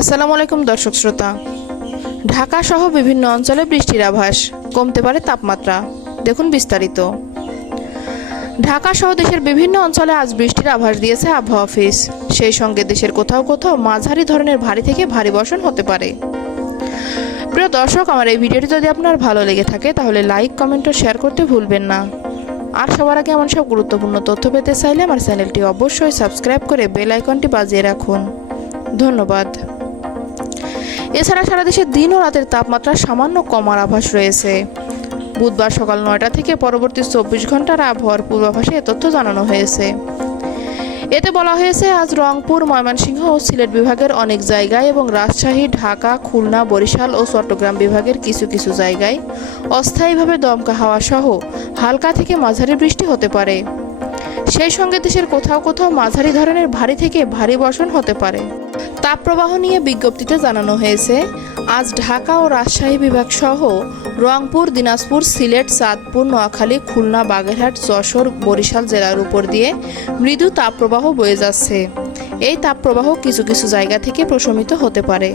আসসালামু আলাইকুম, দর্শক শ্রোতা। ঢাকা সহ বিভিন্ন অঞ্চলে বৃষ্টির আভাস, কমতে পারে তাপমাত্রা। দেখুন বিস্তারিত। ঢাকা সহ দেশের বিভিন্ন অঞ্চলে আজ বৃষ্টির আভাস দিয়েছে আবহাওয়া অফিস। সেই সঙ্গে দেশের কোথাও কোথাও মাঝারি ধরনের ভারী থেকে ভারী বর্ষণ হতে পারে। প্রিয় দর্শক, আমার এই ভিডিওটি যদি আপনার ভালো লেগে থাকে, তাহলে লাইক, কমেন্ট ও শেয়ার করতে ভুলবেন না। আর সবার আগে এমন সব গুরুত্বপূর্ণ তথ্য পেতে চাইলে আমার চ্যানেলটি অবশ্যই সাবস্ক্রাইব করে বেল আইকনটি বাজিয়ে রাখুন। ধন্যবাদ। এছাড়া সারা দেশে দিন ও রাতের তাপমাত্রা সামান্য কমার আভাস রয়েছে। বুধবার সকাল নয়টা থেকে পরবর্তী চব্বিশ ঘণ্টার আবহাওয়ার পূর্বাভাসে তথ্য জানানো হয়েছে। এতে বলা হয়েছে, আজ রংপুর, ময়মনসিংহ ও সিলেট বিভাগের অনেক জায়গায় এবং রাজশাহী, ঢাকা, খুলনা, বরিশাল ও চট্টগ্রাম বিভাগের কিছু কিছু জায়গায় অস্থায়ীভাবে দমকা হাওয়া সহ হালকা থেকে মাঝারি বৃষ্টি হতে পারে। সেই সঙ্গে দেশের কোথাও কোথাও মাঝারি ধরনের ভারী থেকে ভারী বর্ষণ হতে পারে। তাপপ্রবাহ নিয়ে বিজ্ঞপ্তিতে জানানো হয়েছে, আজ ঢাকা ও রাজশাহী বিভাগ সহ রংপুর, দিনাজপুর, সিলেট, চাঁদপুর, নোয়াখালী, খুলনা, বাগেরহাট, যশোর, বরিশাল জেলার উপর দিয়ে মৃদু তাপপ্রবাহ বয়ে যাচ্ছে। এই তাপপ্রবাহ কিছু কিছু জায়গা থেকে প্রশমিত হতে পারে।